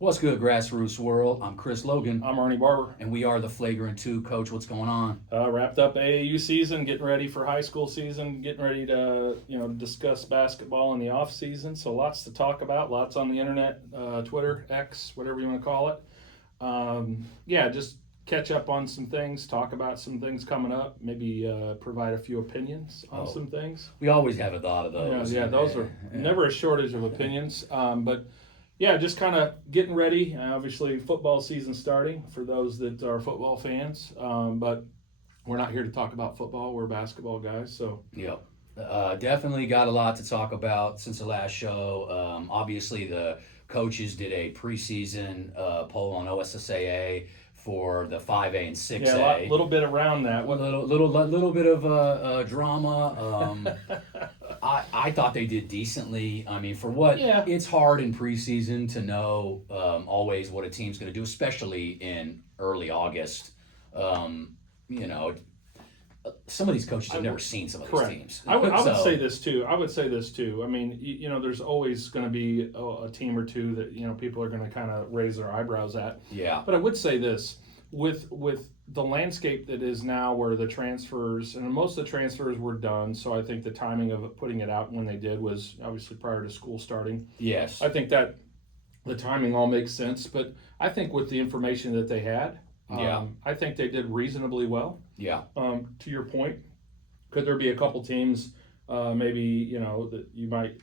What's good, grassroots world? I'm Chris Logan, I'm Ernie Barber. and we are the Flagrant 2. Coach, what's going on? Wrapped up AAU season, getting ready for high school season, getting ready to discuss basketball in the off season. So lots to talk about, lots on the internet, Twitter, X, whatever you want to call it. Just catch up on some things, talk about some things coming up, maybe provide a few opinions on some things. We always have a thought of those. Those are never a shortage of opinions. Just kind of getting ready. Obviously, football season starting for those that are football fans. But we're not here to talk about football. We're basketball guys. So Yep. Definitely got a lot to talk about since the last show. Obviously, the coaches did a preseason poll on OSSAA for the 5A and 6A. yeah, a little bit around that. Little bit of drama. I thought they did decently. I mean, for what it's hard in preseason to know always what a team's going to do, especially in early August. You know, some of these coaches have never seen some of these teams. I would say this too. I mean, there's always going to be a team or two that people are going to kind of raise their eyebrows at. Yeah. But I would say this with the landscape that is now, where the transfers and most of the transfers were done. So I think the timing of putting it out when they did was obviously prior to school starting. Yes. I think that the timing all makes sense. But I think with the information that they had, I think they did reasonably well. Yeah. To your point, could there be a couple teams maybe that you might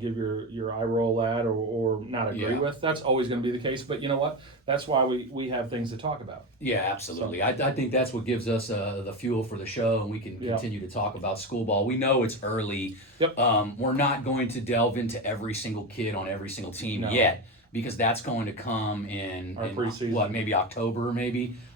give your eye roll at or not agree with? That's always going to be the case. But you know what? That's why we have things to talk about. Yeah, absolutely. So, I think that's what gives us the fuel for the show, and we can continue to talk about school ball. We know it's early. Yep. We're not going to delve into every single kid on every single team yet, because that's going to come in preseason. Maybe October,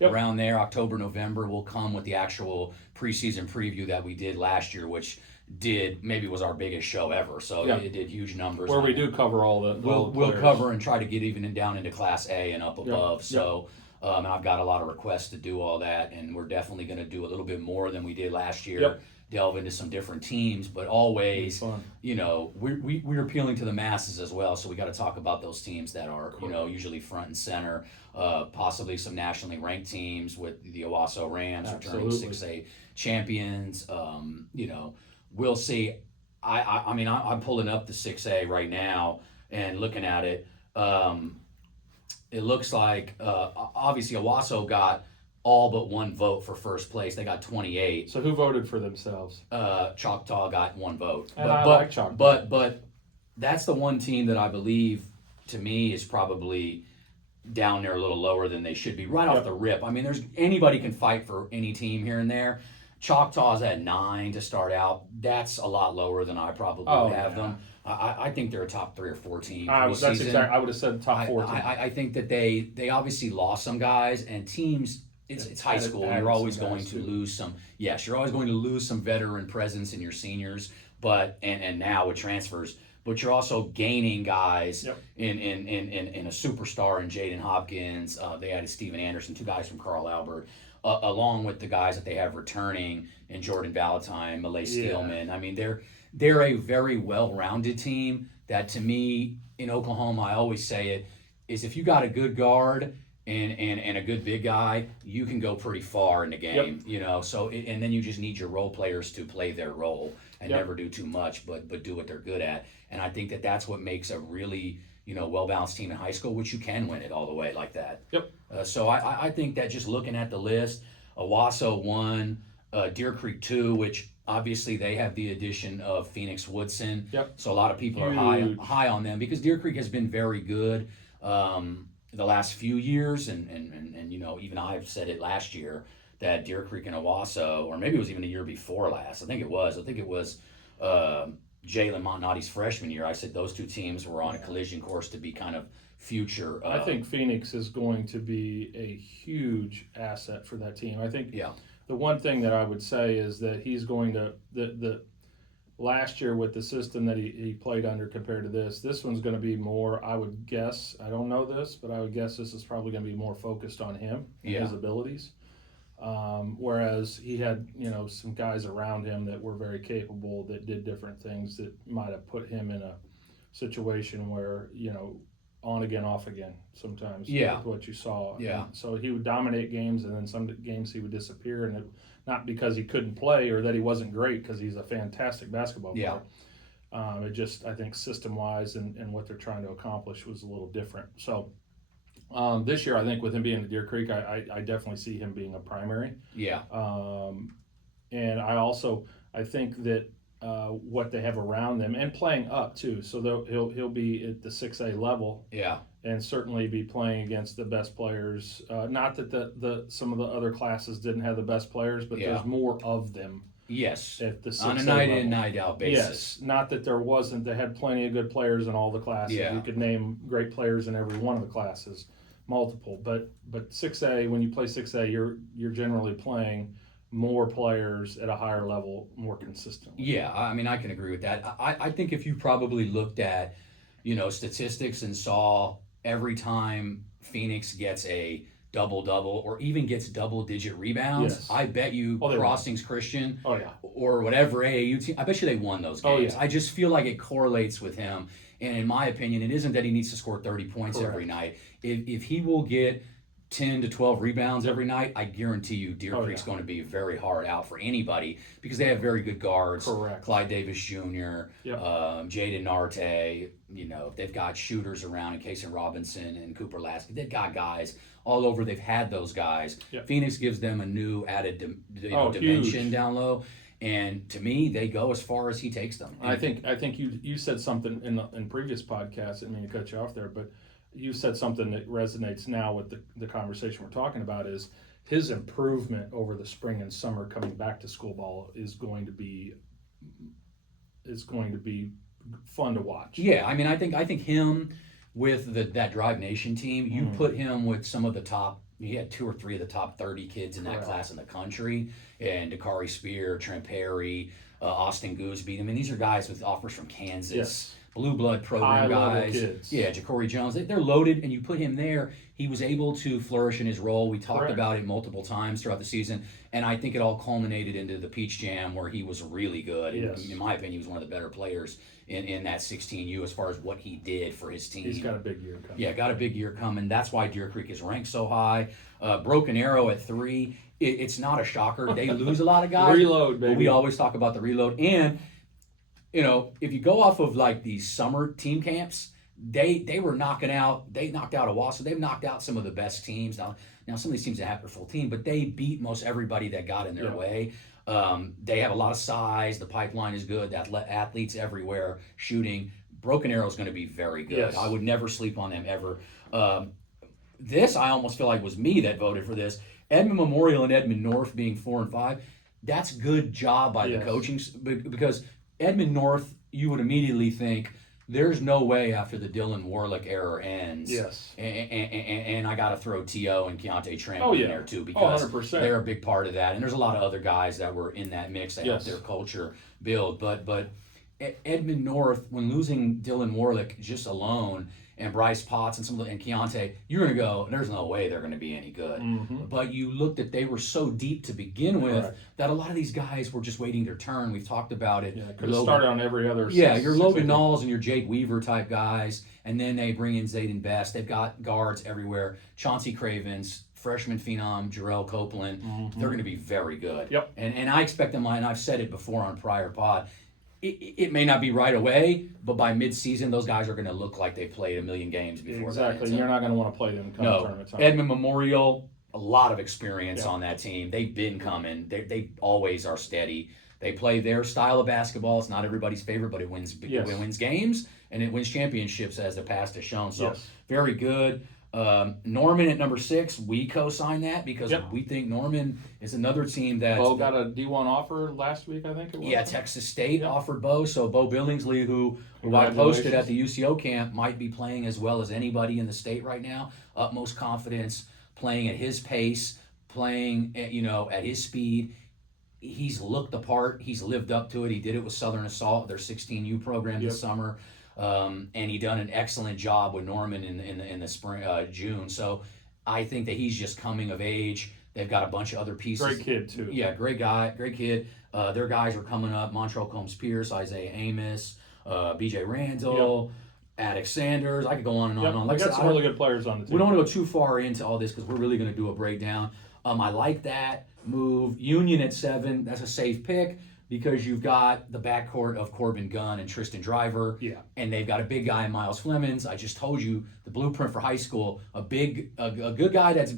around there. October, November will come with the actual preseason preview that we did last year, which was our biggest show ever. So it did huge numbers. Where we do cover all the we'll cover and try to get even down into Class A and up above. So and I've got a lot of requests to do all that, and we're definitely going to do a little bit more than we did last year. Delve into some different teams, but always, we're appealing to the masses as well. So we got to talk about those teams that are, usually front and center. Possibly some nationally ranked teams with the Owasso Rams returning 6A champions. We'll see. I'm pulling up the 6A right now and looking at it. It looks like obviously Owasso got all but one vote for first place. They got 28. So who voted for themselves? Choctaw got one vote. I like Choctaw. But that's the one team that I believe, to me, is probably down there a little lower than they should be right off the rip. I mean, anybody can fight for any team here and there. Choctaw's at 9 to start out. That's a lot lower than I probably would have them. I think they're a top 3 or 4 team. I would have said top 4 team. I think that they obviously lost some guys, and teams. It's high school. You're always going to lose some. Yes, you're always going to lose some veteran presence in your seniors, but and now with transfers. But you're also gaining guys in a superstar in Jaden Hopkins. They added Steven Anderson, 2 guys from Carl Albert, along with the guys that they have returning in Jordan Valentine, Malay Stillman. I mean, they're a very well-rounded team that, to me, in Oklahoma, I always say it, is if you got a good guard and a good big guy, you can go pretty far in the game, So and then you just need your role players to play their role and never do too much, but do what they're good at. And I think that's what makes a really well-balanced team in high school, which you can win it all the way like that. So I think that just looking at the list, Owasso 1, Deer Creek 2, which obviously they have the addition of Phoenix Woodson. So a lot of people are high on them because Deer Creek has been very good. The last few years, and even I've said it last year, that Deer Creek and Owasso, or maybe it was even the year before last, I think it was Jalen Montanotti's freshman year, I said those 2 teams were on a collision course to be kind of future. I think Phoenix is going to be a huge asset for that team. I think the one thing that I would say is that he's going to, the last year with the system that he played under compared to this one's going to be more, I would guess, I don't know this, but I would guess this is probably going to be more focused on him and his abilities. Whereas he had, some guys around him that were very capable that did different things that might have put him in a situation where, on again, off again sometimes. Yeah. With what you saw. Yeah. And so he would dominate games, and then some games he would disappear, and not because he couldn't play or that he wasn't great, because he's a fantastic basketball player. It just, I think, system-wise and what they're trying to accomplish was a little different. So this year, I think with him being at Deer Creek, I definitely see him being a primary. Yeah. And I think that what they have around them and playing up too. So he'll be at the 6A level. Yeah. And certainly be playing against the best players. Not that the some of the other classes didn't have the best players, but there's more of them. Yes. At the 6A on a night level. in, night out basis. Yes. Not that there wasn't. They had plenty of good players in all the classes. Yeah. You could name great players in every one of the classes, multiple. But 6A, when you play 6A, you're generally playing more players at a higher level more consistently. Yeah, I mean, I can agree with that. I think if you probably looked at, statistics and saw every time Phoenix gets a double-double or even gets double-digit rebounds, Yes. I bet you Crossings Christian or whatever AAU team, I bet you they won those games. I just feel like it correlates with him. And in my opinion, it isn't that he needs to score 30 points every night. If he will get 10 to 12 rebounds every night, I guarantee you Deer Creek's going to be very hard out for anybody because they have very good guards. Correct. Clyde Davis Jr., Jaden Narte, they've got shooters around in Casey Robinson and Cooper Lasky. They've got guys all over. They've had those guys. Phoenix gives them a new added dimension down low. And to me, they go as far as he takes them. I think you said something in previous podcasts. I didn't mean to cut you off there, but you said something that resonates now with the conversation we're talking about is his improvement over the spring and summer coming back to school ball is going to be fun to watch. Yeah, I mean, I think him with that Drive Nation team, you put him with some of the top. He had 2 or 3 of the top 30 kids in that class in the country, and Dakari Spear, Trent Perry, Austin Gooseby. I mean, these are guys with offers from Kansas. Yes. Blue blood program guys. Kids. Yeah, Ja'Cory Jones. They're loaded, and you put him there, he was able to flourish in his role. We talked about it multiple times throughout the season, and I think it all culminated into the Peach Jam where he was really good. Yes. In my opinion, he was one of the better players in that 16U as far as what he did for his team. He's got a big year coming. Yeah, got a big year coming. That's why Deer Creek is ranked so high. Broken Arrow at 3. It's not a shocker. They lose a lot of guys. Reload, baby. But we always talk about the reload. And if you go off of like these summer team camps, they knocked out Owasso. They've knocked out some of the best teams. Now some of these teams have their full team, but they beat most everybody that got in their way. They have a lot of size. The pipeline is good. Athletes everywhere shooting. Broken Arrow is going to be very good. Yes. I would never sleep on them ever. This I almost feel like was me that voted for this. Edmond Memorial and Edmond North being 4 and 5. That's good job by the coaching because Edmond North, you would immediately think there's no way after the Dylan Warlick era ends. Yes. And I got to throw T.O. and Keontae Tramp in there too because 100%. they're a big part of that. And there's a lot of other guys that were in that mix that helped their culture build. But Edmond North, when losing Dylan Warlick just alone and Bryce Potts and and Keontae, you're going to go, there's no way they're going to be any good. Mm-hmm. But you looked at, they were so deep to begin with that a lot of these guys were just waiting their turn. We've talked about it. Yeah, could have started on every other. Your Logan Knowles and your Jake Weaver type guys. And then they bring in Zayden Best. They've got guards everywhere. Chauncey Cravens, freshman phenom, Jarrell Copeland. Mm-hmm. They're going to be very good. Yep. And I expect them, and I've said it before on prior pod, it may not be right away, but by mid-season, those guys are going to look like they've played a million games before. Exactly. You're not going to want to play them come tournament time. Edmond Memorial, a lot of experience on that team. They've been coming. They always are steady. They play their style of basketball. It's not everybody's favorite, but it wins games, and it wins championships, as the past has shown. So very good. Norman at number 6, we co-signed that because we think Norman is another team that Bo got a D1 offer last week, I think it was. Yeah, Texas State offered Bo. So Bo Billingsley, who I posted at the UCO camp, might be playing as well as anybody in the state right now. Utmost confidence, playing at his pace, playing at his speed. He's looked the part. He's lived up to it. He did it with Southern Assault, their 16U program this summer. And he done an excellent job with Norman in the spring, June. So I think that he's just coming of age. They've got a bunch of other pieces. Great kid too. Yeah, great guy, great kid. Their guys are coming up: Montrell Combs Pierce, Isaiah Amos, B.J. Randall. Attic Sanders. I could go on and on and on. Like I got some really good players on the team. We don't want to go too far into all this because we're really going to do a breakdown. I like that move. Union at 7. That's a safe pick because you've got the backcourt of Corbin Gunn and Tristan Driver. Yeah. And they've got a big guy in Miles Flemings. I just told you the blueprint for high school. A good guy that's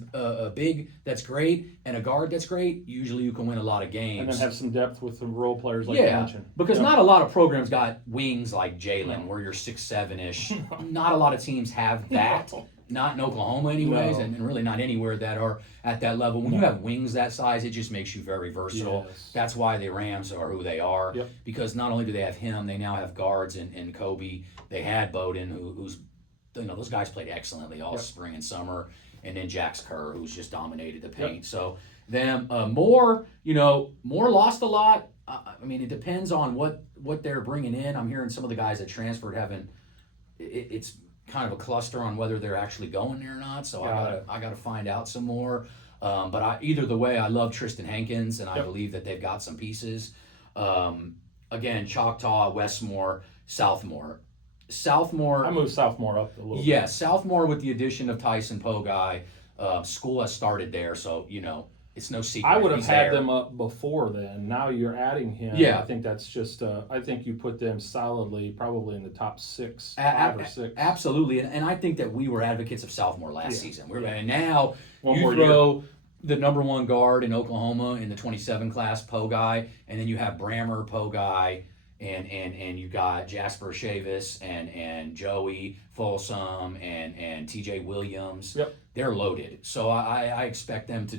big that's great and a guard that's great. Usually you can win a lot of games. And then have some depth with the role players like you mentioned. Because not a lot of programs got wings like Jalen where you're 6'7"-ish. Not a lot of teams have that. Not in Oklahoma anyways, and really not anywhere that are at that level. When you have wings that size, it just makes you very versatile. Yes. That's why the Rams are who they are. Yep. Because not only do they have him, they now have guards in Kobe. They had Bowden, who's those guys played excellently all spring and summer, and then Jax Kerr, who's just dominated the paint. So them Moore lost a lot. I mean, it depends on what they're bringing in. I'm hearing some of the guys that transferred haven't. It's kind of a cluster on whether they're actually going there or not. So I got to find out some more. But either the way, I love Tristan Hankins, and I believe that they've got some pieces. Again, Choctaw, Westmore, Southmore. I moved Southmore up a little bit. Yeah, Southmore with the addition of Tyson Pogai. School has started there, so it's no secret. I would have had them up before then. Now you're adding him. Yeah. I think that's just, I think you put them solidly probably in the top 5 or 6. Absolutely. And I think that we were advocates of Southmore last season. And now One you more throw year. the number 1 guard in Oklahoma in the 27 class, Pogai, and then you have Brammer, Pogai, and you got Jasper Chavis and Joey Folsom and TJ Williams. Yep. They're loaded. So I expect them to,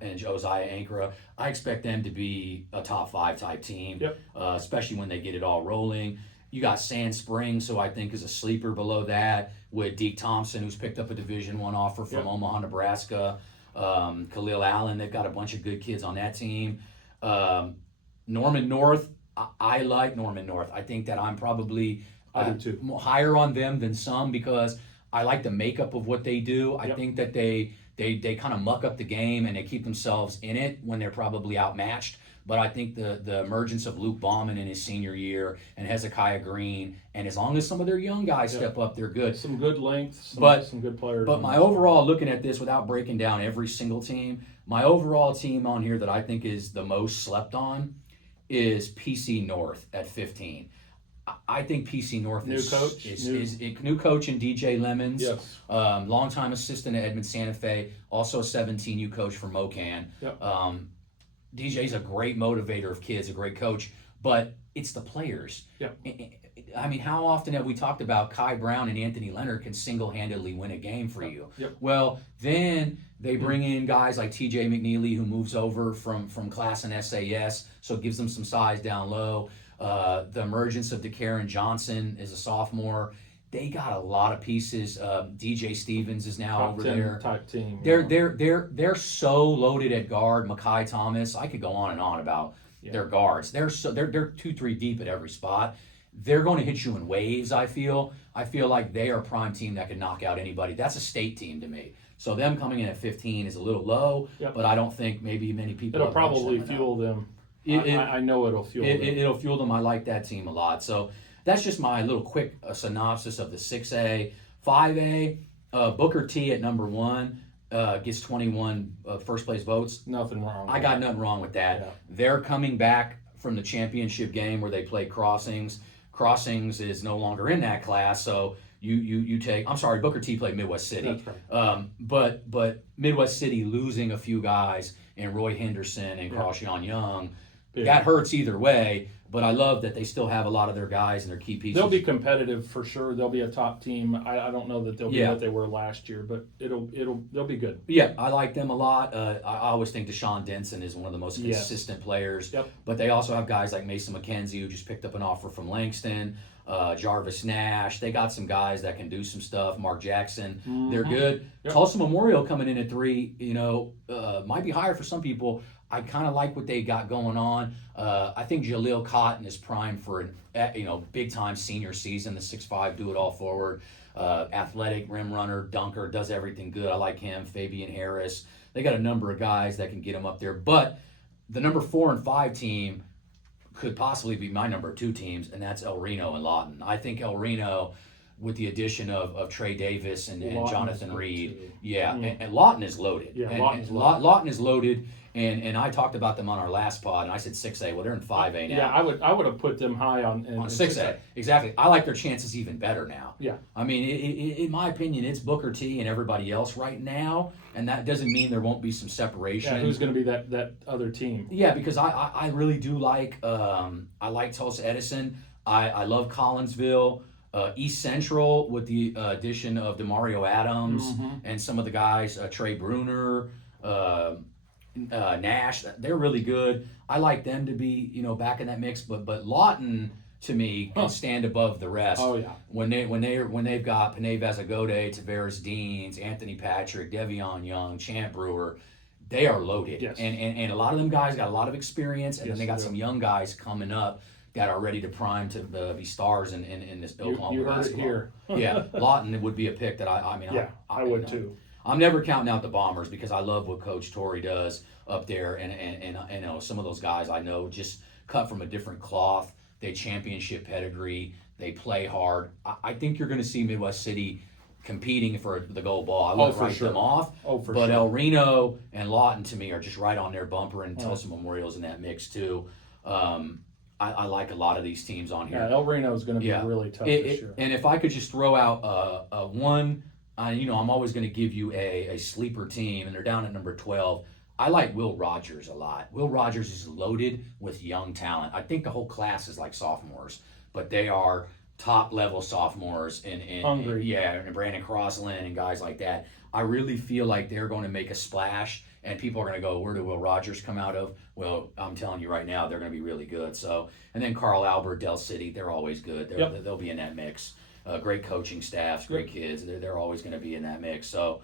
and Josiah Ankara, I expect them to be a top 5 type team, especially when they get it all rolling. You got Sand Springs, who I think is a sleeper below that, with Deke Thompson, who's picked up a Division I offer from Omaha, Nebraska. Khalil Allen, they've got a bunch of good kids on that team. Norman North, I like Norman North. I think that I'm probably I do too. higher on them than some because I like the makeup of what they do. I think that they kind of muck up the game and they keep themselves in it when they're probably outmatched. But I think the emergence of Luke Bauman in his senior year and Hezekiah Green, and as long as some of their young guys step up, they're good. Some good length, some good players. But my overall, looking at this without breaking down every single team, my overall team on here that I think is the most slept on is PC North at 15. I think PC North new coach in DJ Lemons. Yes. Longtime assistant at Edmond Santa Fe, also a 17U coach for Mocan. Yep. DJ's a great motivator of kids, a great coach, but it's the players. Yep. I mean, how often have we talked about Kai Brown and Anthony Leonard can single-handedly win a game for you? Yep. Well, then they bring in guys like TJ McNeely, who moves over from class and SAS, so it gives them some size down low. The emergence of DeCaren Johnson is a sophomore. They got a lot of pieces. DJ Stevens is now top over 10 there. Type team. They're so loaded at guard. Makai Thomas. I could go on and on about their guards. They're 2-3 deep at every spot. They're going to hit you in waves. I feel like they are a prime team that can knock out anybody. That's a state team to me. So them coming in at 15 is a little low, but I don't think maybe many people. It'll probably fuel them. I know it'll fuel them. It'll fuel them. I like that team a lot. So that's just my little quick synopsis of the 6A. 5A, Booker T at number 1 gets 21 first place votes. Nothing wrong. I got nothing wrong with that. Yeah. They're coming back from the championship game where they play Crossings. Crossings is no longer in that class, so you take. I'm sorry, Booker T played Midwest City. That's right. But Midwest City losing a few guys and Roy Henderson and Croshawn Young, that hurts either way. But I love that they still have a lot of their guys and their key pieces. They'll be competitive for sure. They'll be a top team. I don't know that they'll be what they were last year, but they'll be good. Yeah, I like them a lot. I always think Deshaun Denson is one of the most consistent players. Yep. But they also have guys like Mason McKenzie, who just picked up an offer from Langston. Jarvis Nash. They got some guys that can do some stuff. Mark Jackson. Mm-hmm. They're good. Yep. Tulsa Memorial coming in at 3. Might be higher for some people. I kind of like what they got going on. I think Jaleel Cotton is primed for an big time senior season. The 6'5" do it all forward, athletic rim runner, dunker, does everything good. I like him. Fabian Harris. They got a number of guys that can get them up there. But the number 4 and 5 team could possibly be my number 2 teams, and that's El Reno and Lawton. I think El Reno, with the addition of Trey Davis and Jonathan Reed. Too. Yeah, and Lawton is loaded. Yeah, and Lawton is loaded. And I talked about them on our last pod, and I said 6A. Well, they're in 5A now. Yeah, I would have put them high on 6A. Exactly. I like their chances even better now. Yeah. I mean, in my opinion, it's Booker T and everybody else right now, and that doesn't mean there won't be some separation. Yeah, who's going to be that other team? Yeah, because I really do like I like Tulsa Edison. I love Collinsville. East Central with the addition of DeMario Adams and some of the guys, Trey Bruner, Nash, they're really good. I like them to be, back in that mix. But Lawton, to me, can stand above the rest. Oh yeah. When they've got Panay Vazagode, Tavares Deans, Anthony Patrick, Devion Young, Champ Brewer, they are loaded. Yes. And a lot of them guys got a lot of experience, and Yes, then they got they some do. young guys coming up that are ready to prime to be stars in this Oklahoma You heard basketball. it here. Yeah, Lawton would be a pick that I would too. I'm never counting out the Bombers because I love what Coach Torrey does up there, and some of those guys I know just cut from a different cloth. They championship pedigree. They play hard. I think you're going to see Midwest City competing for the gold ball. I wouldn't write them off. But El Reno and Lawton to me are just right on their bumper, and Tulsa Memorial's in that mix too. I like a lot of these teams on here. Yeah, El Reno is going to be really tough this year. And if I could just throw out one, I'm always going to give you a sleeper team, and they're down at number 12. I like Will Rogers a lot. Will Rogers is loaded with young talent. I think the whole class is like sophomores, but they are top-level sophomores. Hungry. And Brandon Crossland and guys like that. I really feel like they're going to make a splash, and people are going to go, where did Will Rogers come out of? Well, I'm telling you right now, they're going to be really good. So, and then Carl Albert, Del City, they're always good. They'll be in that mix. Great coaching staffs, great kids. They're always going to be in that mix. So,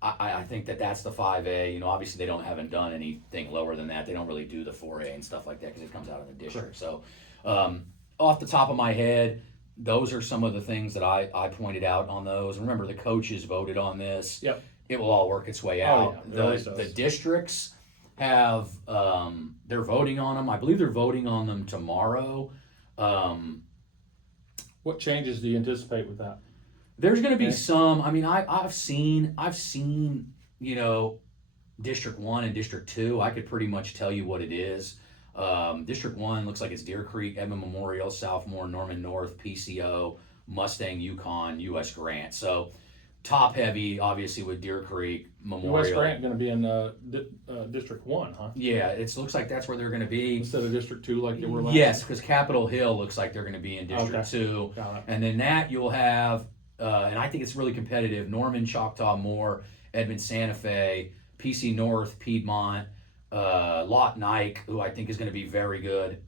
I think that's the 5A. Obviously they haven't done anything lower than that. They don't really do the 4A and stuff like that because it comes out of the district. So, off the top of my head, those are some of the things that I pointed out on those. Remember, the coaches voted on this. Yep. It will all work its way out. Yeah, the districts have they're voting on them. I believe they're voting on them tomorrow. What changes do you anticipate with that? There's going to be some. I mean, I've seen, District 1 and District 2. I could pretty much tell you what it is. District 1 looks like it's Deer Creek, Edmond Memorial, Southmore, Norman North, PCO, Mustang, Yukon, U.S. Grant. So top heavy, obviously, with Deer Creek, Memorial. U.S. Grant going to be in District 1, huh? Yeah, it looks like that's where they're going to be. Instead of District 2 like they were last Yes, because Capitol Hill looks like they're going to be in District 2. Got it. And then that you'll have, and I think it's really competitive, Norman, Choctaw, Moore, Edmond, Santa Fe, PC North, Piedmont, Lawton, Ike, who I think is going to be very good,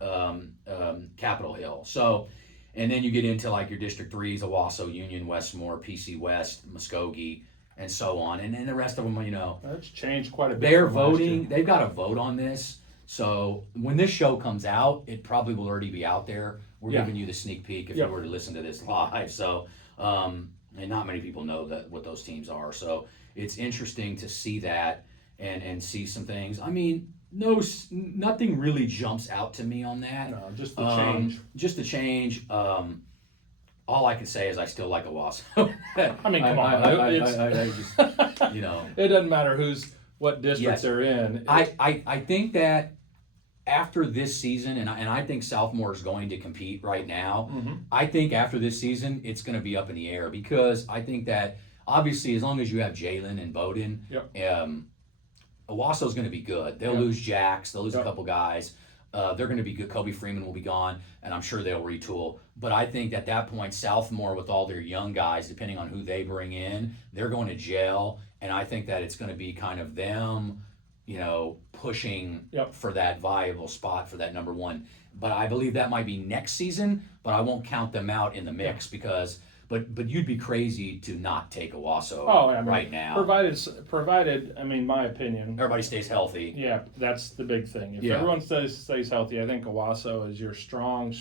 Capitol Hill. So, and then you get into like your District 3s, Owasso, Union, Westmore, PC West, Muskogee, and so on. And then the rest of them, That's changed quite a bit. they're voting. They've got to vote on this. So when this show comes out, it probably will already be out there. We're giving you the sneak peek if you were to listen to this live. So, and not many people know what those teams are. So it's interesting to see that and see some things. I mean, nothing really jumps out to me on that. No, just the change. Just the change. All I can say is I still like Owasso. I mean, come on. I just, It doesn't matter what district they're in. I think that after this season, and I think Southmore is going to compete right now. Mm-hmm. I think after this season, it's going to be up in the air because I think that obviously as long as you have Jalen and Bowden, Owasso's going to be good. They'll lose Jax, they'll lose a couple guys. They're going to be good. Kobe Freeman will be gone, and I'm sure they'll retool. But I think at that point, Southmore, with all their young guys, depending on who they bring in, they're going to jail. And I think that it's going to be kind of them, pushing for that viable spot for that number one. But I believe that might be next season, but I won't count them out in the mix because but you'd be crazy to not take Owasso right now. Provided, my opinion. Everybody stays healthy. Yeah, that's the big thing. If everyone stays healthy, I think Owasso is your strong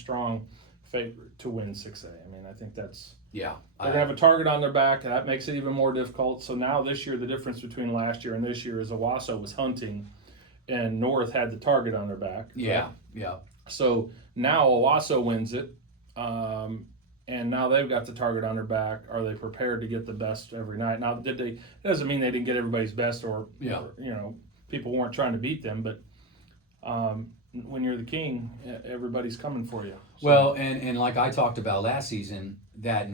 favorite to win 6A. I think that's... Yeah. They're going to have a target on their back, and that makes it even more difficult. So now this year, the difference between last year and this year is Owasso was hunting, and North had the target on their back. Yeah, right? So now Owasso wins it, and now they've got the target on their back. Are they prepared to get the best every night? Now, it doesn't mean they didn't get everybody's best, or people weren't trying to beat them, but when you're the king, everybody's coming for you. So. Well, and like I talked about last season, that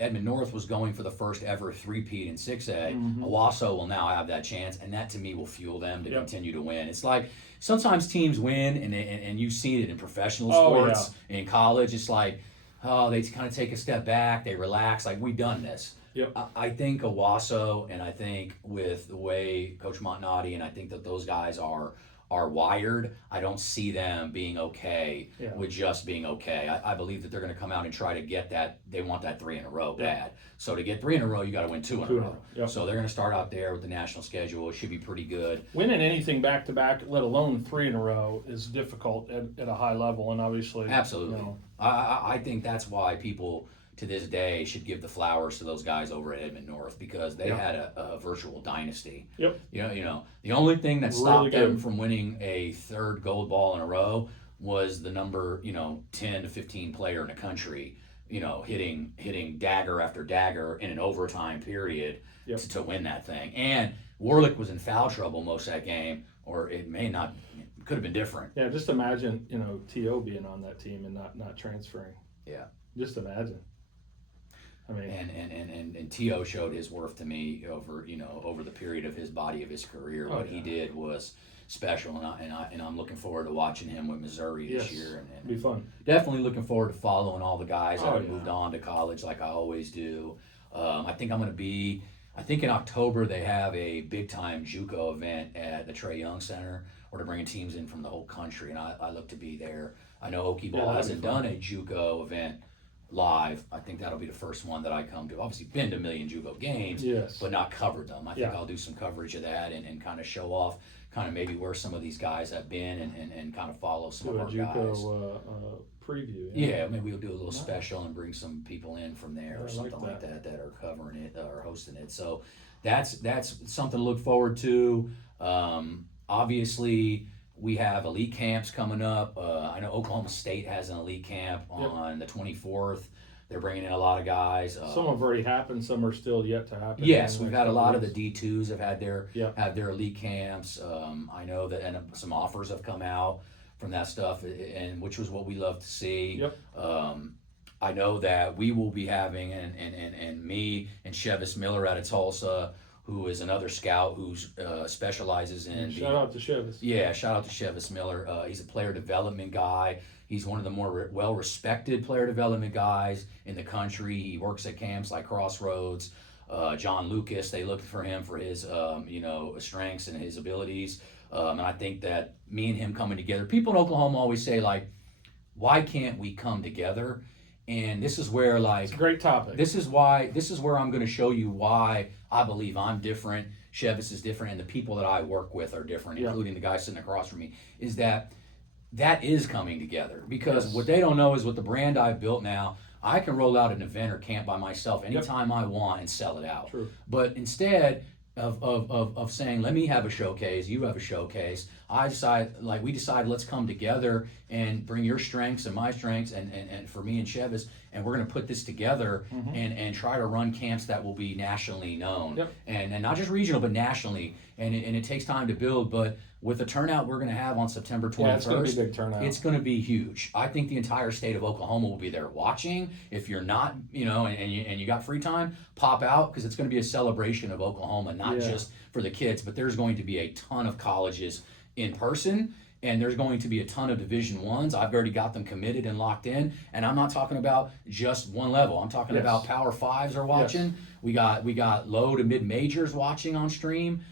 Edmond North was going for the first ever three-peat in 6A. Mm-hmm. Owasso will now have that chance, and that to me will fuel them to continue to win. It's like sometimes teams win, and you've seen it in professional sports, in college. It's like, they kind of take a step back, they relax, like we've done this. Yep. I think Owasso, and I think with the way Coach Montanati, and I think that those guys are wired, I don't see them being okay with just being okay. I believe that they're going to come out and try to get that. They want that 3 in a row bad. So to get 3 in a row, you got to win 2 in a row. Yep. So they're going to start out there with the national schedule. It should be pretty good. Winning anything back to back, let alone 3 in a row, is difficult at a high level, and obviously. Absolutely. I think that's why people to this day should give the flowers to those guys over at Edmond North, because they had a virtual dynasty. Yep. The only thing that stopped them from winning a 3rd gold ball in a row was the number 10 to 15 player in the country hitting dagger after dagger in an overtime period to win that thing. And Warlick was in foul trouble most of that game, or it could have been different. Yeah, just imagine T.O. being on that team and not transferring. Yeah. Just imagine. I mean, and T.O. showed his worth to me over the period of his career. What he did was special, and I'm looking forward to watching him with Missouri this year. And be fun. Definitely looking forward to following all the guys that have moved on to college, like I always do. I think in October they have a big time JUCO event at the Trae Young Center, where they're bringing teams in from the whole country, and I look to be there. I know Okie Ball hasn't done a JUCO event live. I think that'll be the first one that I come to. Obviously been to a million JUCO games, but not covered them. I think I'll do some coverage of that and kind of show off kind of maybe where some of these guys have been and kind of follow some of our JUCO preview. Yeah, maybe we'll do a little special and bring some people in from there or something like that are covering it or hosting it. So that's something to look forward to. Obviously, we have elite camps coming up. I know Oklahoma State has an elite camp on the 24th. They're bringing in a lot of guys. Some have already happened. Some are still yet to happen. Yes, we've had a lot of the D2s have had their elite camps. I know that, and some offers have come out from that stuff, and which was what we love to see. Yep. I know that we will be having, and me and Chevis Miller out of Tulsa, who is another scout who specializes in. Shout out to Chevis. Yeah, shout out to Chevis Miller. He's a player development guy. He's one of the more well-respected player development guys in the country. He works at camps like Crossroads. John Lucas, they look for him for his strengths and his abilities. And I think that me and him coming together, people in Oklahoma always say, like, why can't we come together? And this is where, like, it's a great topic. This is where I'm going to show you why I believe I'm different, Chevis is different, and the people that I work with are different, including the guy sitting across from me, is that is coming together. Because what they don't know is with the brand I've built now, I can roll out an event or camp by myself anytime I want and sell it out. True. But instead of saying, let me have a showcase, you have a showcase, we decided let's come together and bring your strengths and my strengths and for me and Chevis, and we're going to put this together and try to run camps that will be nationally known and not just regional but nationally, and it takes time to build, but with the turnout we're going to have on September 21st, it's going to be a big turnout. It's going to be huge. I think the entire state of Oklahoma will be there watching. If you're not, and you got free time, pop out, because it's going to be a celebration of Oklahoma, not just for the kids, but there's going to be a ton of colleges in person, and there's going to be a ton of Division I's. I've already got them committed and locked in, and I'm not talking about just one level. I'm talking about Power Fives are watching. We got low to mid majors watching on stream.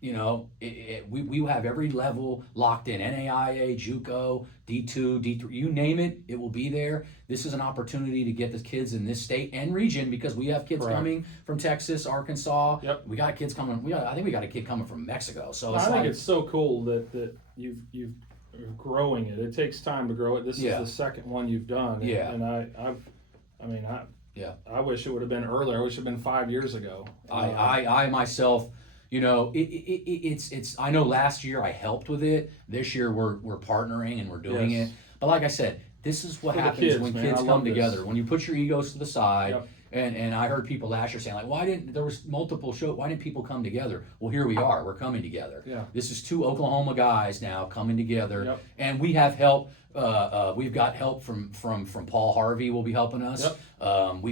We have every level locked in. NAIA, JUCO, D2, D3, you name it, it will be there. This is an opportunity to get the kids in this state and region, because we have kids coming from Texas, Arkansas. We got kids coming. I think we got a kid coming from Mexico. So I think it's so cool that you've growing it. It takes time to grow it. This is the second one you've done. And I wish it would have been earlier. I wish it would have been 5 years ago. I myself. It's. I know last year I helped with it. This year we're partnering and we're doing it. But like I said, this is what For the happens kids, when man. kids I come love this. together. When you put your egos to the side. Yep. And I heard people last year saying, like, why didn't people come together? Well, here we are. We're coming together. Yeah. This is 2 Oklahoma guys now coming together. Yep. And we have help. We've got help from Paul Harvey will be helping us. Yep.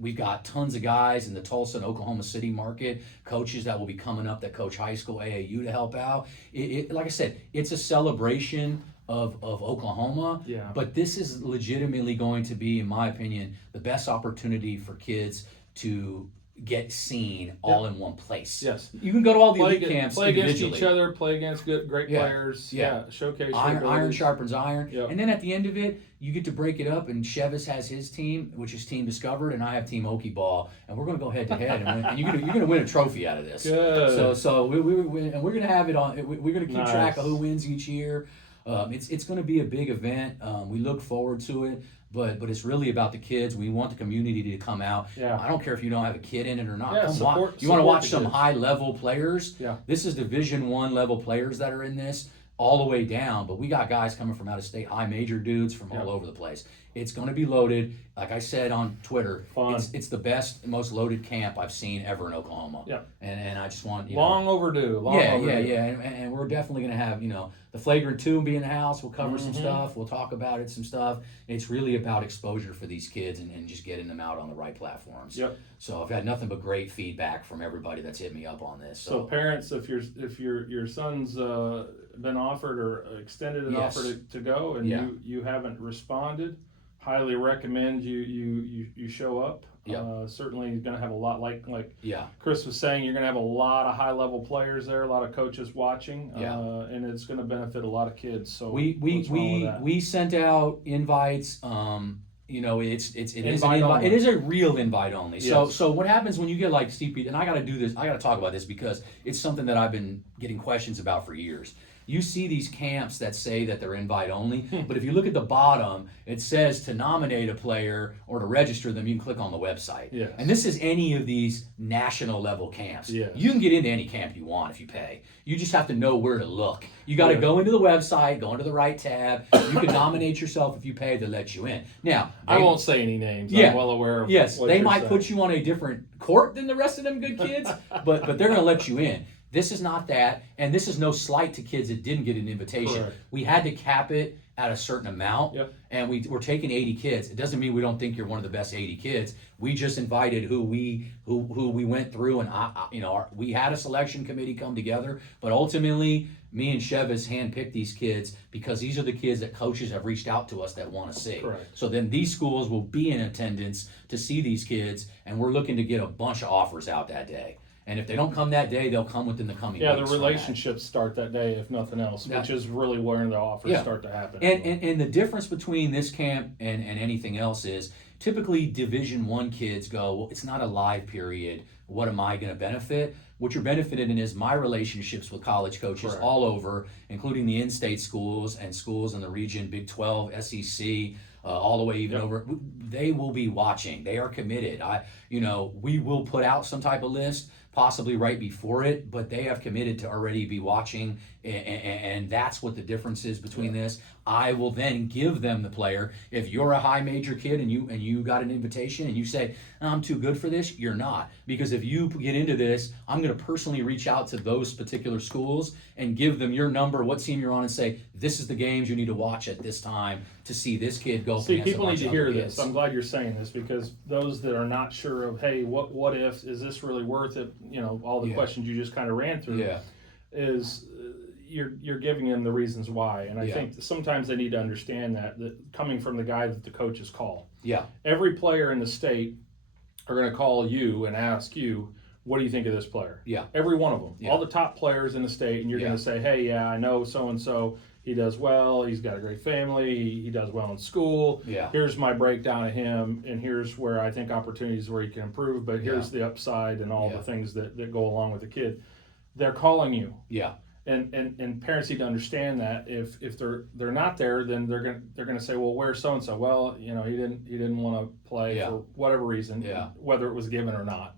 We've got tons of guys in the Tulsa and Oklahoma City market, coaches that will be coming up that coach high school AAU to help out. Like I said, it's a celebration of Oklahoma, but this is legitimately going to be, in my opinion, the best opportunity for kids to get seen all in one place. Yes. You can go to all the elite camps play against individually. each other, play against great players. Showcase iron sharpens iron. Yep. And then at the end of it, you get to break it up, and Chevis has his team, which is Team Discovered, and I have Team Okie Ball, and we're going to go head to head, and win, and you're going to win a trophy out of this. Good. So we're going to have it on. We're going to keep track of who wins each year. It's going to be a big event. We look forward to it, but it's really about the kids. We want the community to come out. Yeah. I don't care if you don't have a kid in it or not. Yeah, You want to watch some kids. high level players? Yeah. This is Division I level players that are in this, all the way down. But we got guys coming from out of state, high major dudes from all over the place. It's going to be loaded. Like I said on Twitter, it's the best, most loaded camp I've seen ever in Oklahoma. Yeah. And I just want long overdue. And we're definitely going to have the Flagrant 2 be in the house. We'll cover some stuff. We'll talk about it, some stuff. It's really about exposure for these kids and just getting them out on the right platforms. Yep. So I've had nothing but great feedback from everybody that's hit me up on this. So parents, if your son's been offered or extended an offer to go and you haven't responded, highly recommend you show up. Certainly you're going to have a lot like Chris was saying, you're going to have a lot of high level players there, a lot of coaches watching, and it's going to benefit a lot of kids. So we sent out invites. It is a real invite only. So what happens when you get like CP, and I got to talk about this because it's something that I've been getting questions about for years. You see these camps that say that they're invite only, but if you look at the bottom, it says to nominate a player or to register them, you can click on the website. Yes. And this is any of these national level camps. Yes. You can get into any camp you want if you pay. You just have to know where to look. You got to go into the website, go into the right tab. You can nominate yourself if you pay, to let you in. Now, I won't say any names. I'm well aware of what they you're might saying. put you on a different court than the rest of them good kids, but they're going to let you in. This is not that, and this is no slight to kids that didn't get an invitation. Correct. We had to cap it at a certain amount, and we're taking 80 kids. It doesn't mean we don't think you're one of the best 80 kids. We just invited who we went through, and we had a selection committee come together, but ultimately, me and Chevis handpicked these kids because these are the kids that coaches have reached out to us that want to see. Correct. So then these schools will be in attendance to see these kids, and we're looking to get a bunch of offers out that day. And if they don't come that day, they'll come within the coming weeks. Yeah, the relationships start that day, if nothing else, which is really where the offers start to happen. And the difference between this camp and anything else is typically Division I kids go, well, it's not a live period. What am I going to benefit? What you're benefited in is my relationships with college coaches all over, including the in-state schools and schools in the region, Big 12, SEC, all the way even over. They will be watching. They are committed. We will put out some type of list, possibly right before it, but they have committed to already be watching, and that's what the difference is between this. I will then give them the player. If you're a high major kid and you got an invitation and you say, I'm too good for this, you're not. Because if you get into this, I'm going to personally reach out to those particular schools and give them your number, what team you're on, and say, this is the games you need to watch at this time to see this kid go. See, people need to hear this. I'm glad you're saying this, because those that are not sure of, hey, what if, is this really worth it? All the questions you just kind of ran through. Is you're giving them the reasons why, and I think sometimes they need to understand that coming from the guy that the coaches call. Every player in the state are going to call you and ask you, what do you think of this player? Every one of them. All the top players in the state, and you're going to say, hey, I know so-and-so, he does well, he's got a great family, he does well in school, here's my breakdown of him, and here's where I think opportunities where he can improve, but here's the upside and all the things that go along with the kid. They're calling you. And parents need to understand that if they're not there, then they're gonna say, well, where's so and so? Well, he didn't want to play for whatever reason, whether it was given or not.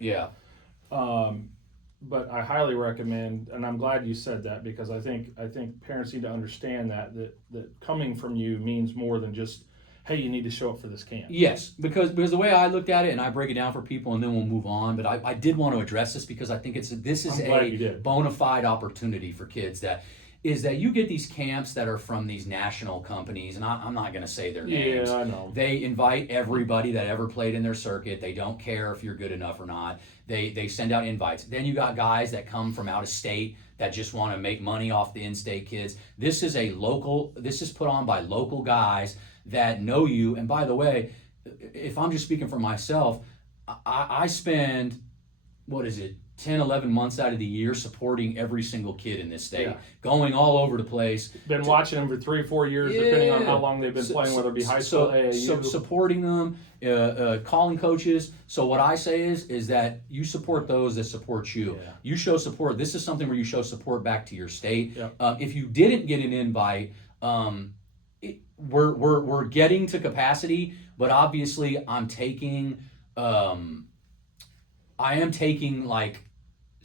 But I highly recommend, and I'm glad you said that, because I think parents need to understand that coming from you means more than just, hey, you need to show up for this camp. Yes, because the way I looked at it, and I break it down for people, and then we'll move on. But I did want to address this because I think this is a bona fide opportunity for kids that you get these camps that are from these national companies, and I'm not going to say their names. Yeah, I know. They invite everybody that ever played in their circuit. They don't care if you're good enough or not. They send out invites. Then you got guys that come from out of state that just want to make money off the in-state kids. This is put on by local guys that know you. And by the way, if I'm just speaking for myself, I spend, 10, 11 months out of the year supporting every single kid in this state, going all over the place. Been watching them for 3 or 4 years, depending on how long they've been playing, whether it be high school, AAU. Supporting them, calling coaches. So what I say is that you support those that support you. Yeah. You show support. This is something where you show support back to your state. Yeah. If you didn't get an invite, we're getting to capacity, but obviously I am taking like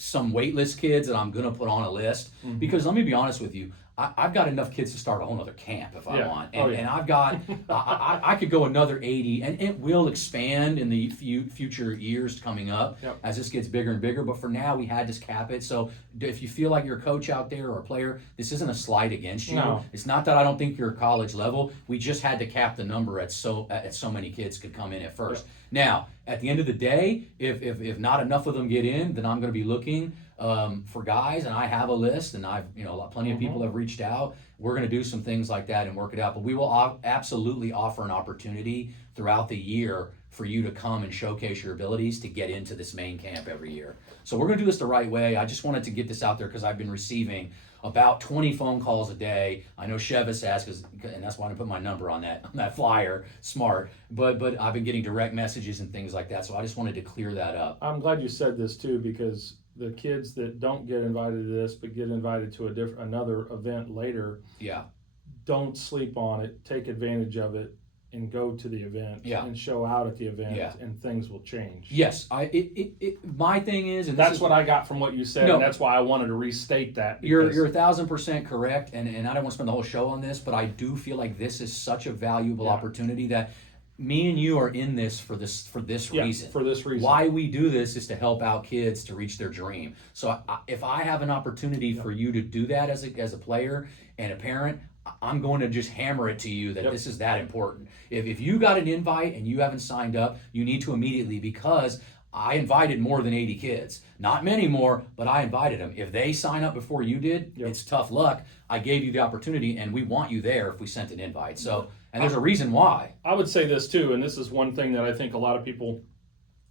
some waitlist kids that I'm gonna put on a list, because let me be honest with you, I've got enough kids to start a whole other camp if I want, and I've got I could go another 80, and it will expand in the future years coming up as this gets bigger and bigger. But for now, we had to cap it. So if you feel like you're a coach out there or a player, this isn't a slight against you. No. It's not that I don't think you're college level. We just had to cap the number at so many kids could come in at first. Now, at the end of the day, if not enough of them get in, then I'm going to be looking for guys, and I have a list, and I've plenty of people have reached out. We're going to do some things like that and work it out, but we will absolutely offer an opportunity throughout the year for you to come and showcase your abilities to get into this main camp every year. So we're going to do this the right way. I just wanted to get this out there because I've been receiving about 20 phone calls a day. I know Chevis has, and that's why I put my number on that flyer. Smart, but I've been getting direct messages and things like that. So I just wanted to clear that up. I'm glad you said this too, because the kids that don't get invited to this but get invited to another event later, don't sleep on it. Take advantage of it and go to the event and show out at the event, and things will change. Yes, my thing is, and that's what I got from what you said, and that's why I wanted to restate that. You're 1,000% correct, and I don't want to spend the whole show on this, but I do feel like this is such a valuable opportunity that me and you are in this for this reason. For this reason. Why we do this is to help out kids to reach their dream. So if I have an opportunity for you to do that as a player and a parent, I'm going to just hammer it to you that this is that important. If you got an invite and you haven't signed up, you need to immediately, because I invited more than 80 kids. Not many more, but I invited them. If they sign up before you did, it's tough luck. I gave you the opportunity, and we want you there if we sent an invite. So, and there's a reason why. I would say this too, and this is one thing that I think a lot of people,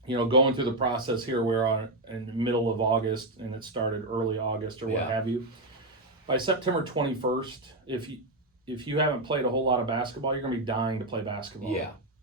going through the process here, we're in the middle of August, and it started early August or what have you. By September 21st, if you haven't played a whole lot of basketball, you're going to be dying to play basketball.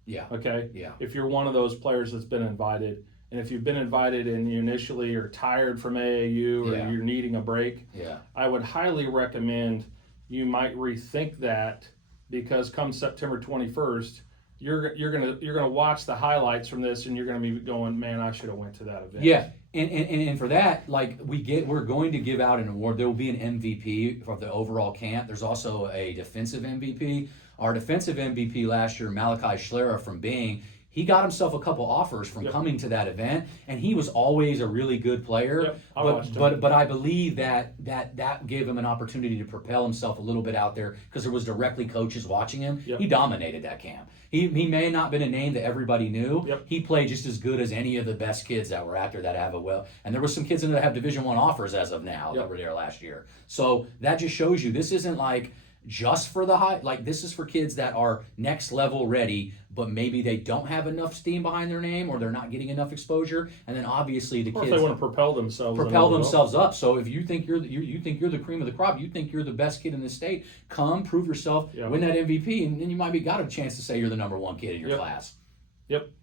Yeah. Okay? Yeah. If you're one of those players that's been invited, and if you've been invited and you initially are tired from AAU or you're needing a break, I would highly recommend you might rethink that, because come September 21st, you're gonna watch the highlights from this, and you're gonna be going, man, I should have went to that event. Yeah. And for that, like we're going to give out an award. There will be an MVP for the overall camp. There's also a defensive MVP. Our defensive MVP last year, Malachi Schlera from Bing, he got himself a couple offers from coming to that event, and he was always a really good player. But I believe that gave him an opportunity to propel himself a little bit out there, because there was directly coaches watching him. He dominated that camp. He may have not been a name that everybody knew. He played just as good as any of the best kids that were out there that have and there were some kids in there that have Division I offers as of now that were there last year. So that just shows you this isn't like just for the high, like this is for kids that are next level ready, but maybe they don't have enough steam behind their name, or they're not getting enough exposure, and then obviously the kids, if they want to propel themselves up. So if you think you're the cream of the crop, you think you're the best kid in the state, come prove yourself, win that MVP, and then you might be got a chance to say you're the number one kid in your class.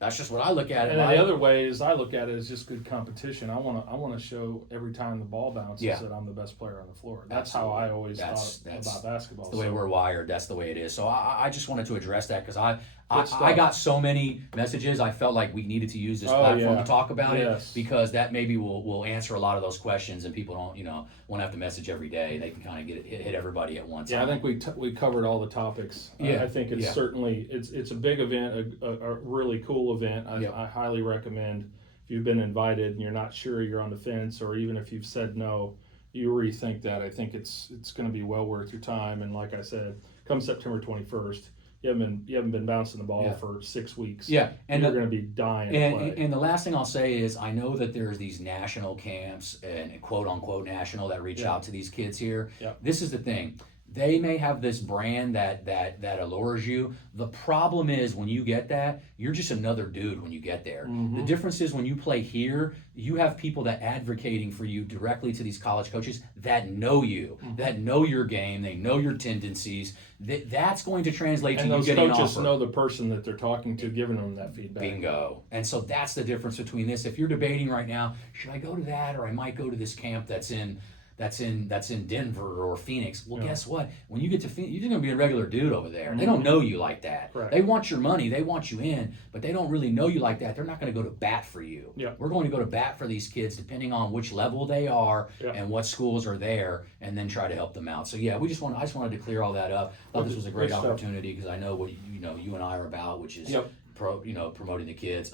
That's just what I look at it. And the other way is I look at it as just good competition. I want to show every time the ball bounces that I'm the best player on the floor. That's how I always thought about basketball. That's the way we're wired. That's the way it is. So I just wanted to address that, because I got so many messages. I felt like we needed to use this platform to talk about it, because that maybe will answer a lot of those questions, and people don't won't have to message every day. They can kind of get it hit everybody at once. Yeah, I think we covered all the topics. I think it's certainly it's a big event, a really cool event. I highly recommend, if you've been invited and you're not sure, you're on the fence, or even if you've said no, you rethink that. I think it's going to be well worth your time. And like I said, come September 21st. You haven't been bouncing the ball for 6 weeks. Yeah, and you're going to be dying to play. And the last thing I'll say is, I know that there's these national camps and quote unquote national that reach out to these kids here. Yeah. This is the thing. They may have this brand that allures you. The problem is, when you get that, you're just another dude when you get there. Mm-hmm. The difference is, when you play here, you have people that advocating for you directly to these college coaches that know you, that know your game, they know your tendencies. That's going to translate to you getting an offer. And those coaches know the person that they're talking to, giving them that feedback. Bingo. And so that's the difference between this. If you're debating right now, should I go to that, or I might go to this camp that's in Denver or Phoenix. Well, guess what? When you get to Phoenix, you're just going to be a regular dude over there. They don't know you like that. Correct. They want your money. They want you in, but they don't really know you like that. They're not going to go to bat for you. Yep. We're going to go to bat for these kids depending on which level they are and what schools are there, and then try to help them out. So yeah, I just wanted to clear all that up. Thought this was a great opportunity, because I know what you and I are about, which is promoting the kids.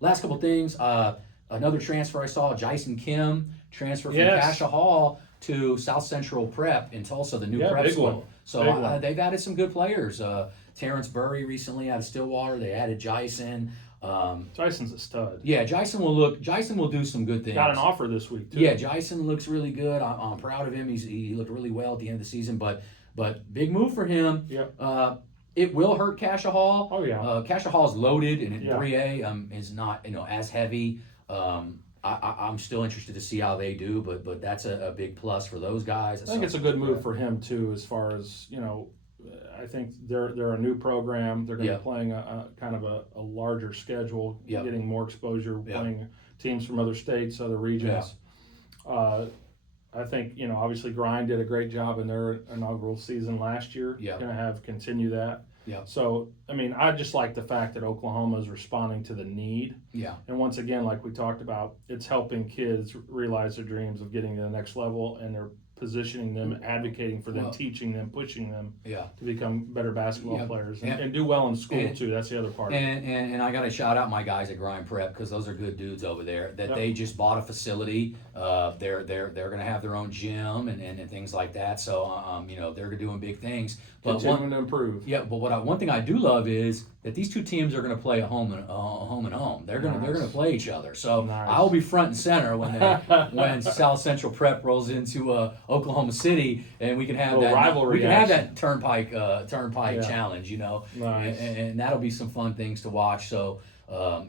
Last couple things. Another transfer I saw, Jason Kim, transfer from Cassia Hall to South Central Prep in Tulsa, the new prep school. So they've added some good players. Terrence Burry recently out of Stillwater. They added Jason. Jason's a stud. Yeah, Jason will do some good things. Got an offer this week too. Yeah, Jason looks really good. I'm proud of him. He looked really well at the end of the season, but big move for him. Yeah. It will hurt Cassia Hall. Oh yeah. Cassia Hall is loaded, and in 3A is not as heavy. I'm still interested to see how they do, but that's a big plus for those guys. I think it's a good move for him too, as far as I think they're a new program. They're going to be playing a kind of a larger schedule, getting more exposure, playing teams from other states, other regions. I think obviously Grind did a great job in their inaugural season last year. Going to continue that. Yeah. So, I mean, I just like the fact that Oklahoma is responding to the need. Yeah. And once again, like we talked about, it's helping kids realize their dreams of getting to the next level, and they're positioning them, advocating for them, teaching them, pushing them to become better basketball players and do well in school too. That's the other part. And I got to shout out my guys at Grind Prep, because those are good dudes over there. That they just bought a facility. They're going to have their own gym and things like that. So they're doing big things. But continuing to improve. Yeah, but one thing I do love is that these two teams are going to play a home and home. They're going to play each other. So I'll be front and center when South Central Prep rolls into Oklahoma City, and we can have that rivalry. We can have that turnpike challenge, Nice. and that'll be some fun things to watch. So.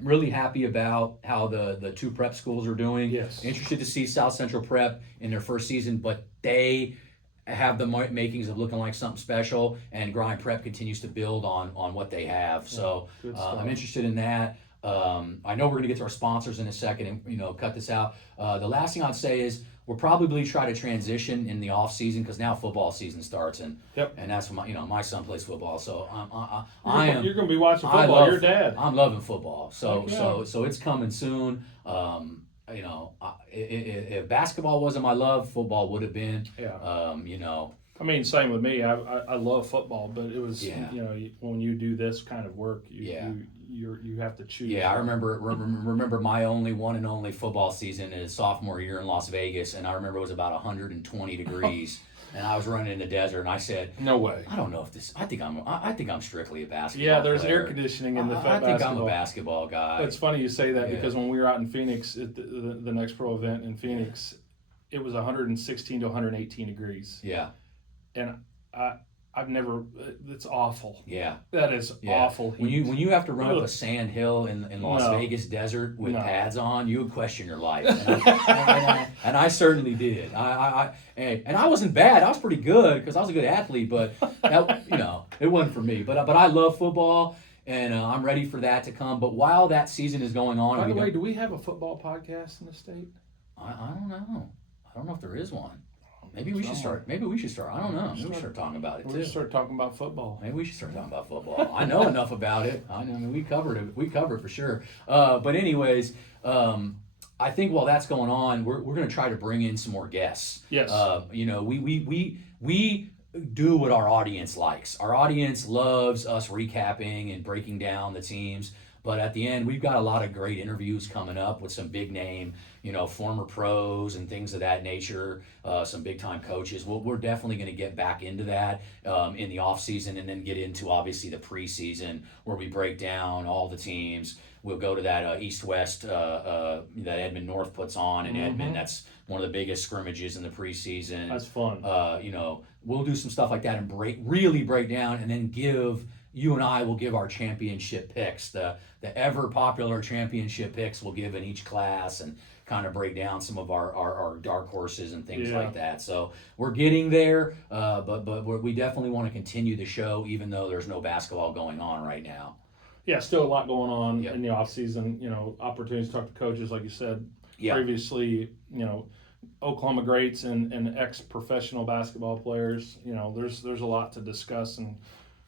Really happy about how the two prep schools are doing. Yes. Interested to see South Central Prep in their first season, but they have the makings of looking like something special, and Grind Prep continues to build on what they have. So I'm interested in that. I know we're going to get to our sponsors in a second and cut this out. The last thing I'd say is we'll probably try to transition in the off season, because now football season starts, and that's when my son plays football. So you're going to be watching football. Your dad. I'm loving football. So it's coming soon. If basketball wasn't my love, football would have been. Yeah. I mean, same with me. I love football, but it was when you do this kind of work, you have to choose. Yeah, I remember my one and only football season is sophomore year in Las Vegas, and I remember it was about 120 degrees. And I was running in the desert, and I said, "No way! I don't know if this. I think I'm strictly a basketball. Yeah, there's player. Air conditioning in the I think I'm a basketball guy. It's funny you say that because when we were out in Phoenix at the Next Pro event in Phoenix, it was 116 to 118 degrees. Yeah, and I've never. It's awful. Yeah, that is awful. When you have to run up a sand hill in Las Vegas desert with pads on, you would question your life, and I certainly did. And I wasn't bad. I was pretty good because I was a good athlete, but it wasn't for me. But I love football, and I'm ready for that to come. But while that season is going on, by the way, do we have a football podcast in the state? I don't know. I don't know if there is one. Maybe we should start. Maybe we should start. I don't know. Maybe we should start talking about it too. We should start talking about football. Maybe we should start talking about football. I know enough about it. I mean, we covered it. We covered it for sure. But anyways, I think while that's going on, we're going to try to bring in some more guests. Yes. We do what our audience likes. Our audience loves us recapping and breaking down the teams. But at the end, we've got a lot of great interviews coming up with some big name, former pros and things of that nature, some big time coaches. We're definitely going to get back into that in the off season, and then get into obviously the preseason where we break down all the teams. We'll go to that East-West that Edmond North puts on in Edmond. That's one of the biggest scrimmages in the preseason. That's fun. We'll do some stuff like that and really break down, and then you and I will give our championship picks, the ever popular championship picks we'll give in each class, and kind of break down some of our dark horses and things like that. So we're getting there, but we definitely want to continue the show, even though there's no basketball going on right now. Yeah, still a lot going on in the off season. Opportunities to talk to coaches, like you said previously. Oklahoma greats and ex-professional basketball players. There's a lot to discuss and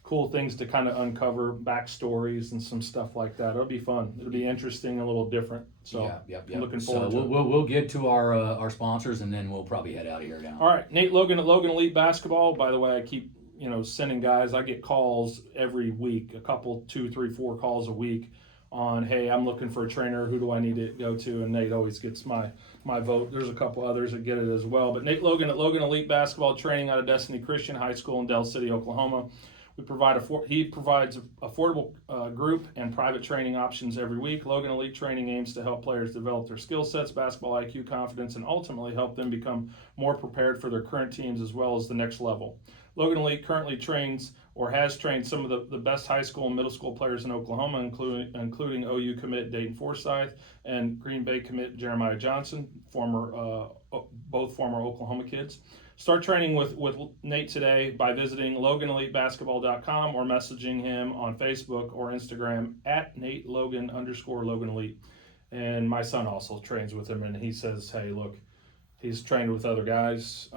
cool things to kind of uncover, backstories and some stuff like that. It'll be fun. It'll be interesting, a little different. So I'm looking forward to it. We'll get to our sponsors, and then we'll probably head out of here now. All right, Nate Logan at Logan Elite Basketball. By the way, I keep sending guys. I get calls every week, a couple, 2, 3, 4 calls a week on, hey, I'm looking for a trainer. Who do I need to go to? And Nate always gets my vote. There's a couple others that get it as well. But Nate Logan at Logan Elite Basketball, training out of Destiny Christian High School in Del City, Oklahoma. He provides affordable group and private training options every week. Logan Elite Training aims to help players develop their skill sets, basketball IQ, confidence, and ultimately help them become more prepared for their current teams as well as the next level. Logan Elite currently trains or has trained some of the best high school and middle school players in Oklahoma, including OU commit Dayton Forsyth and Green Bay commit Jeremiah Johnson, both former Oklahoma kids. Start training with Nate today by visiting LoganEliteBasketball.com or messaging him on Facebook or Instagram at @NateLogan_Logan Elite. And my son also trains with him, and he says, hey, look, he's trained with other guys.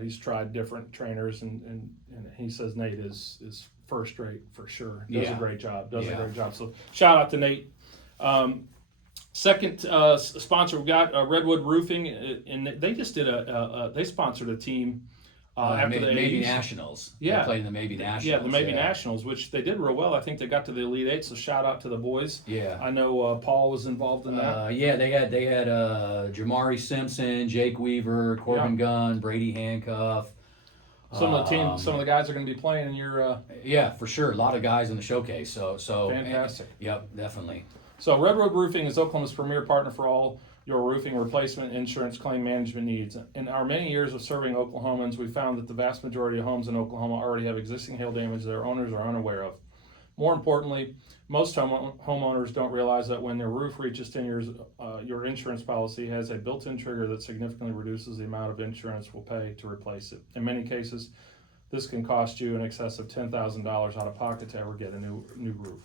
He's tried different trainers, and he says Nate is first rate for sure. Does a great job. So shout out to Nate. Second sponsor we got Redwood Roofing, and they just did they sponsored a team after the maybe 80s. Nationals. Yeah, they played in the maybe Nationals. Yeah, the maybe Nationals, which they did real well. I think they got to the Elite Eight. So shout out to the boys. Yeah, I know Paul was involved in that. They had Jamari Simpson, Jake Weaver, Corbin Gunn, Brady Handcuff. Some of the guys are going to be playing in your. Yeah, for sure. A lot of guys in the showcase. So fantastic. Yep, definitely. So Redwood Roofing is Oklahoma's premier partner for all your roofing replacement, insurance, claim management needs. In our many years of serving Oklahomans, we found that the vast majority of homes in Oklahoma already have existing hail damage their owners are unaware of. More importantly, most homeowners don't realize that when their roof reaches 10 years, your insurance policy has a built-in trigger that significantly reduces the amount of insurance will pay to replace it. In many cases, this can cost you in excess of $10,000 out of pocket to ever get a new roof.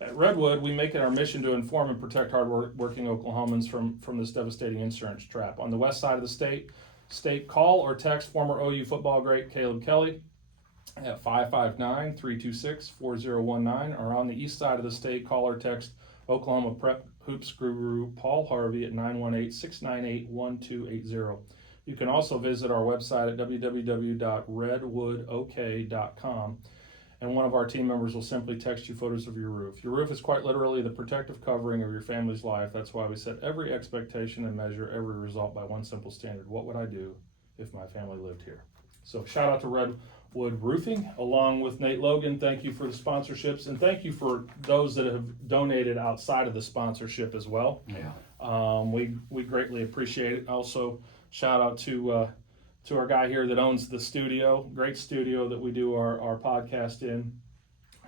At Redwood, we make it our mission to inform and protect hard-working Oklahomans from this devastating insurance trap. On the west side of the state, call or text former OU football great Caleb Kelly at 559-326-4019, or on the east side of the state, call or text Oklahoma Prep Hoops Guru Paul Harvey at 918-698-1280. You can also visit our website at www.redwoodok.com. And one of our team members will simply text you photos of your roof. Your roof is quite literally the protective covering of your family's life. That's why we set every expectation and measure every result by one simple standard. What would I do if my family lived here? So shout out to Redwood Roofing, along with Nate Logan. Thank you for the sponsorships, and thank you for those that have donated outside of the sponsorship as well. Yeah. We greatly appreciate it. Also, shout out to our guy here that owns the studio, great studio that we do our podcast in.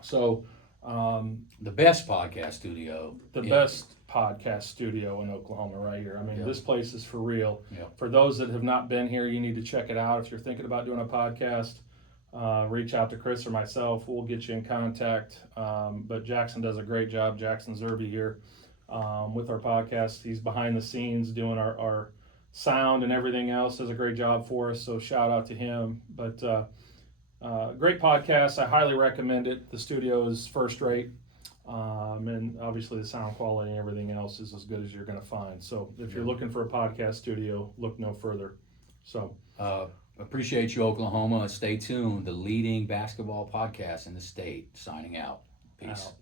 So the best podcast studio. Best podcast studio in Oklahoma right here. I mean, This place is for real. Yep. For those that have not been here, you need to check it out. If you're thinking about doing a podcast, reach out to Chris or myself. We'll get you in contact. But Jackson does a great job. Jackson Zerby here with our podcast. He's behind the scenes doing our sound and everything else. Does a great job for us. So shout out to him. But great podcast. I highly recommend it. The studio is first rate. And obviously the sound quality and everything else is as good as you're going to find. So if you're looking for a podcast studio, look no further. So appreciate you, Oklahoma. Stay tuned. The leading basketball podcast in the state. Signing out. Peace.